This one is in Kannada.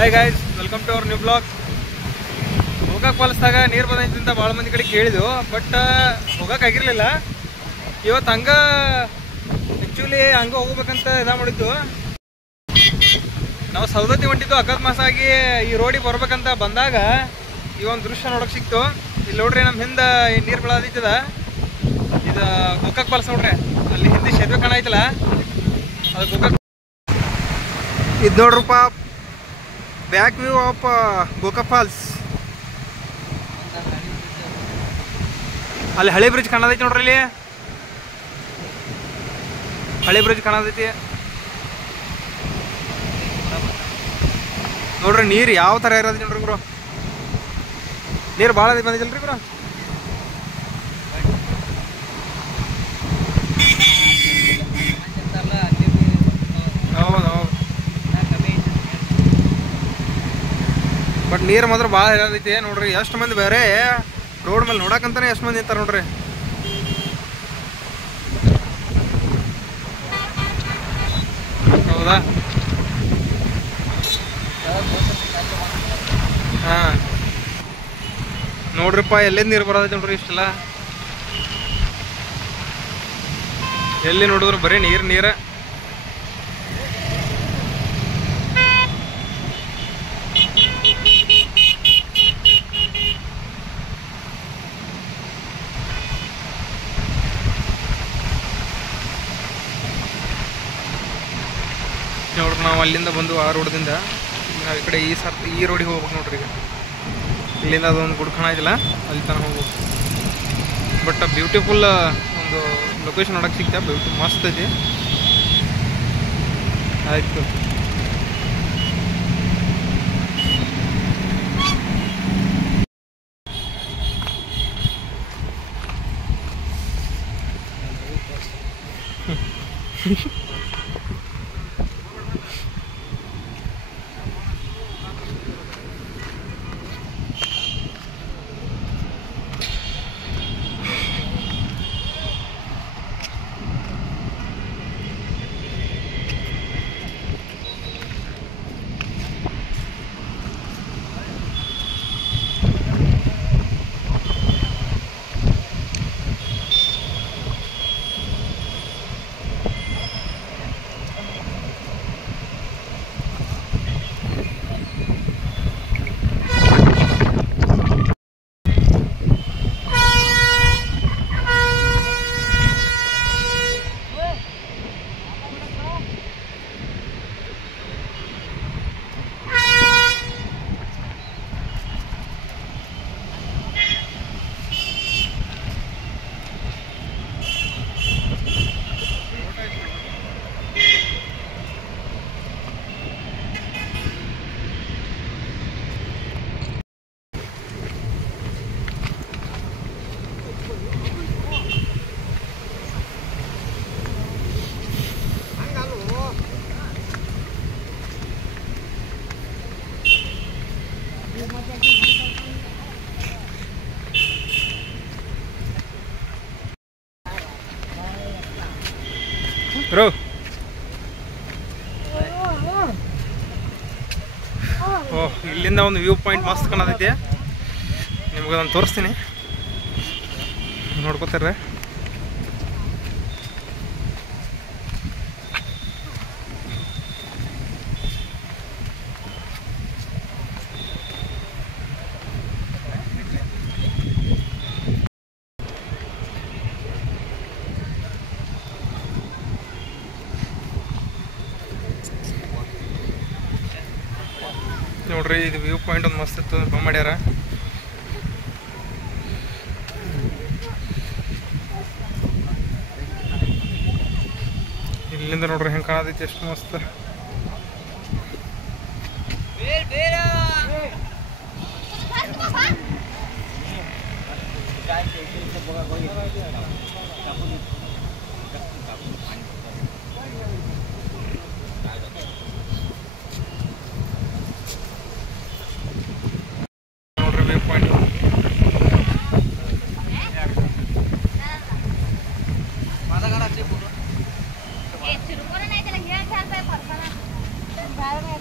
Hi guys, welcome to our new blog. Gokak ಫಾಲ್ಸ್ದಾಗ ನೀರು ಬಂದೈತಿ ಅಂತ ಭಾಳ ಮಂದಿ ಕಡೆ ಕೇಳಿದ್ವು, ಬಟ್ ಹೋಗೋಕ್ಕಾಗಿರಲಿಲ್ಲ. ಇವತ್ತು ಹಂಗೆ ಆ್ಯಕ್ಚುಲಿ ಹಂಗೆ ಹೋಗ್ಬೇಕಂತ ಮಾಡಿದ್ದು. ನಾವು ಸೌದತ್ತಿ ಹೊಂಟಿದ್ದು ಅಕಸ್ಮಾತ್ ಆಗಿ ಈ ರೋಡಿಗೆ ಬರ್ಬೇಕಂತ ಬಂದಾಗ ಈ ಒಂದು ದೃಶ್ಯ ನೋಡೋಕೆ ಸಿಕ್ತು. ಇಲ್ಲಿ ನೋಡ್ರಿ, ನಮ್ಮ ಹಿಂದೆ ನೀರು ಬೆಳೆದಿತ್ತದ, ಇದು ಗೋಕಾಕ್ ಫಾಲ್ಸ್ ನೋಡ್ರಿ. ಅಲ್ಲಿ ಹಿಂದೆ ಶೆರ್ವೆ ಕಾಣ ಐತಲ್ಲ, ಅದು ಗೋಕಾಕ್. ಇದು ನೋಡ್ರಪ್ಪ, back view of Gokak falls. ಅಲ್ಲಿ ಹಳೆ ಬ್ರಿಡ್ಜ್ ಕಾಣತೈತಿ ನೋಡ್ರಿ, ಇಲ್ಲಿ ಹಳೆ ಬ್ರಿಡ್ಜ್ ಕಾಣತೈತಿ ನೋಡ್ರಿ. ನೀರು ಯಾವ ಥರ ಇರೋದು ನೋಡ್ರಿ ಬ್ರೋ, ನೀರು ಭಾಳ ಬಂದಿದ್ದಲ್ರಿ ಬ್ರೋ. ಹೌದು ಹೌದು, ಬಟ್ ನೀರು ಮಾತ್ರ ಭಾಳ ಇರೋದೈತಿ ನೋಡ್ರಿ. ಎಷ್ಟು ಮಂದಿ ಬೇರೆ ರೋಡ್ ಮೇಲೆ ನೋಡಕ್ಕಂತಾನೆ ಎಷ್ಟು ಮಂದಿ ನಿಂತಾರೆ ನೋಡ್ರಿ. ಹೌದಾ? ಹಾಂ ನೋಡ್ರಿಪ್ಪ, ಎಲ್ಲಿಂದ ನೀರು ಬರೋದೈತಿ ನೋಡ್ರಿ. ಇಷ್ಟೆಲ್ಲ ಎಲ್ಲಿ ನೋಡಿದ್ರು ಬರೀ ನೀರು ನೀರು. ನೋಡ್ರಿ, ನಾವು ಅಲ್ಲಿಂದ ಬಂದು ಆ ರೋಡ್ದಿಂದ ನಾವು ಈ ಕಡೆ ಈ ರೋಡಿಗೆ ಹೋಗ್ಬೇಕು ನೋಡ್ರಿ. ಈಗ ಇಲ್ಲಿಂದ ಅದೊಂದು ಗುಡ್ಕಣ ಐತಿಲ್ಲ, ಅಲ್ಲಿ ತನಕ ಹೋಗ್ಬೇಕು. ಬಟ್ ಬ್ಯೂಟಿಫುಲ್ ಒಂದು ಲೊಕೇಶನ್ ನೋಡೋಕೆ ಸಿಗ್ತಾ, ಮಸ್ತ್ ಐತಿ. ಆಯಿತು, ಬ್ರೋ. ಓಹ್, ಇಲ್ಲಿಂದ ಒಂದು ವ್ಯೂ ಪಾಯಿಂಟ್ ಮಸ್ತ್ ಕಾಣತೈತಿ. ನಿಮ್ಗೆ ಅದನ್ನು ತೋರಿಸ್ತೀನಿ, ನೋಡ್ಕೋತಾರೆ. ನೋಡ್ರಿ, ಇದು ವ್ಯೂ ಪಾಯಿಂಟ್ ಒಂದು ಮಸ್ತ್ ಇತ್ತು, ಬಂದ್ ಮಾಡ್ಯಾರ. ಇಲ್ಲಿಂದ ನೋಡ್ರಿ ಹೆಂಗೆ ಕಾಣತೈತಿ, ಎಷ್ಟು ಮಸ್ತ್. ನೋಡ್ರಿ ವ್ಯೂ ಪಾಯಿಂಟ್. चिरकोना नाही त्याला घ्यायचं आहे परफाना बाहेर नाही